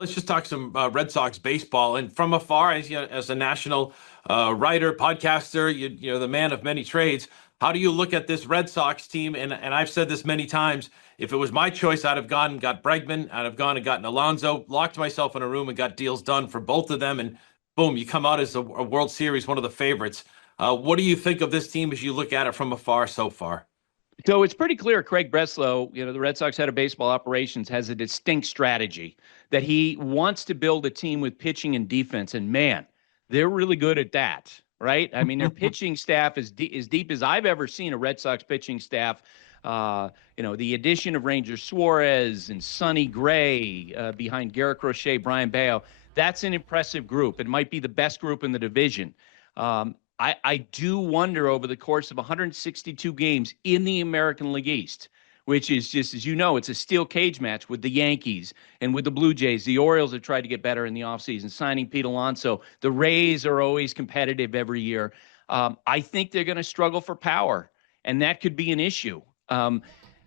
Let's just talk some Red Sox baseball. And from afar, as a national writer, podcaster, you're the man of many trades. How do you look at this Red Sox team? And I've said this many times. If it was my choice, I'd have gone and got Bregman. I'd have gone and gotten Alonso, locked myself in a room and got deals done for both of them. And boom, you come out as a World Series, one of the favorites. What do you think of this team as you look at it from afar so far? So it's pretty clear Craig Breslow, the Red Sox head of baseball operations, has a distinct strategy that he wants to build a team with pitching and defense. And man, they're really good at that, right? I mean, their pitching staff is as deep as I've ever seen a Red Sox pitching staff. The addition of Ranger Suarez and Sonny Gray behind Garrett Crochet, Brian Bayo, that's an impressive group. It might be the best group in the division. I do wonder over the course of 162 games in the American League East, which is just, as you know, it's a steel cage match with the Yankees and with the Blue Jays. The Orioles have tried to get better in the offseason, signing Pete Alonso. The Rays are always competitive every year. I think they're going to struggle for power, and that could be an issue.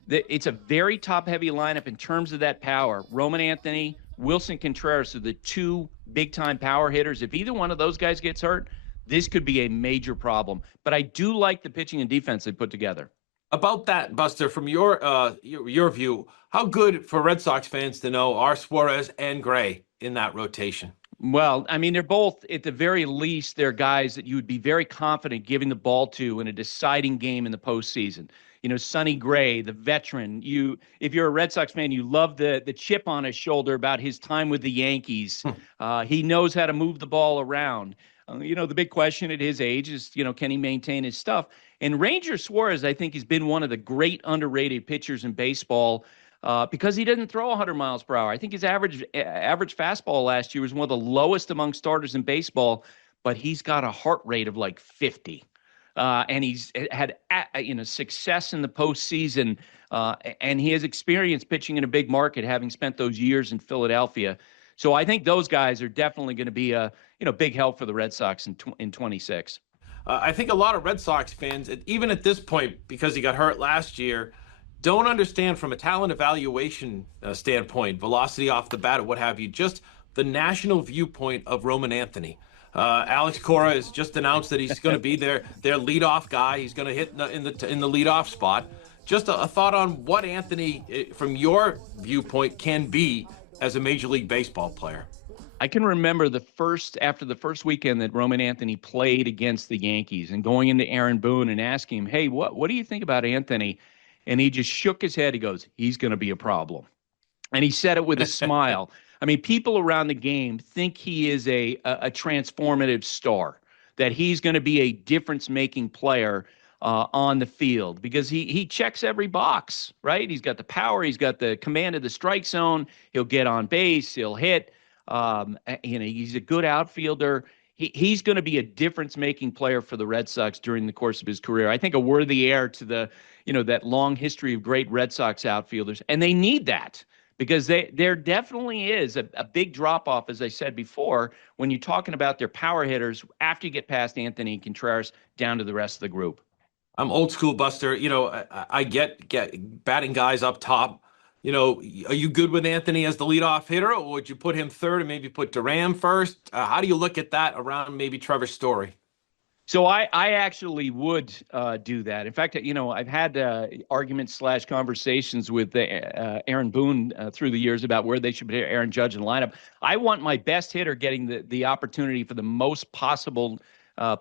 It's a very top-heavy lineup in terms of that power. Roman Anthony, Wilson Contreras are the two big-time power hitters. If either one of those guys gets hurt, this could be a major problem. But I do like the pitching and defense they put together. About that, Buster, from your view, how good for Red Sox fans to know are Suarez and Gray in that rotation? Well, I mean, they're both, at the very least, they're guys that you would be very confident giving the ball to in a deciding game in the postseason. Sonny Gray, the veteran. If you're a Red Sox fan, you love the chip on his shoulder about his time with the Yankees. He knows how to move the ball around. The big question at his age is, can he maintain his stuff? And Ranger Suarez, I think, has been one of the great underrated pitchers in baseball because he didn't throw 100 miles per hour. I think his average fastball last year was one of the lowest among starters in baseball, but he's got a heart rate of like 50. And he's had success in the postseason, and he has experience pitching in a big market, having spent those years in Philadelphia. So I think those guys are definitely going to be a big help for the Red Sox in 26. I think a lot of Red Sox fans, even at this point, because he got hurt last year, don't understand from a talent evaluation standpoint, velocity off the bat or what have you, just the national viewpoint of Roman Anthony. Alex Cora has just announced that he's going to be their leadoff guy. He's going to hit in the leadoff spot. Just a thought on what Anthony, from your viewpoint, can be as a Major League Baseball player. I can remember after the first weekend that Roman Anthony played against the Yankees and going into Aaron Boone and asking him, hey, what do you think about Anthony? And he just shook his head. He goes, he's going to be a problem. And he said it with a smile. I mean, people around the game think he is a transformative star, that he's going to be a difference-making player on the field because he checks every box, right? He's got the power. He's got the command of the strike zone. He'll get on base. He'll hit. He's a good outfielder. He's going to be a difference-making player for the Red Sox during the course of his career. I think a worthy heir to that long history of great Red Sox outfielders, and they need that because there definitely is a big drop-off, as I said before, when you're talking about their power hitters after you get past Anthony Contreras down to the rest of the group. I'm old school, Buster. I get batting guys up top. Are you good with Anthony as the leadoff hitter, or would you put him third and maybe put Duran first? How do you look at that around maybe Trevor Story? So I actually would do that. In fact, I've had arguments / conversations with Aaron Boone through the years about where they should put Aaron Judge in the lineup. I want my best hitter getting the opportunity for the most possible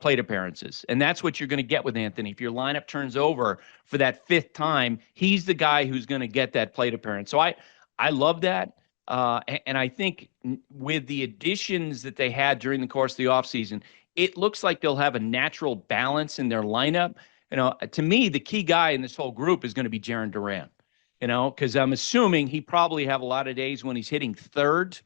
plate appearances. And that's what you're going to get with Anthony. If your lineup turns over for that fifth time, he's the guy who's going to get that plate appearance. So I love that. And I think with the additions that they had during the course of the offseason, it looks like they'll have a natural balance in their lineup. To me, the key guy in this whole group is going to be Jarren Duran, because I'm assuming he probably have a lot of days when he's hitting third.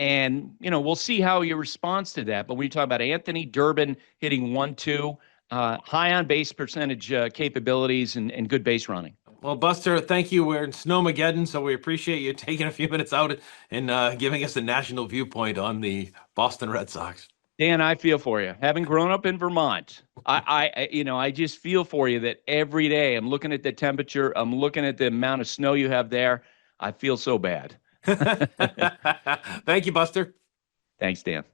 And, we'll see how he responds to that. But when you talk about Anthony Durbin hitting 1-2, high on base percentage capabilities and good base running. Well, Buster, thank you. We're in Snowmageddon, so we appreciate you taking a few minutes out and giving us a national viewpoint on the Boston Red Sox. Dan, I feel for you. Having grown up in Vermont, I just feel for you that every day I'm looking at the temperature, I'm looking at the amount of snow you have there. I feel so bad. Thank you, Buster. Thanks, Dan.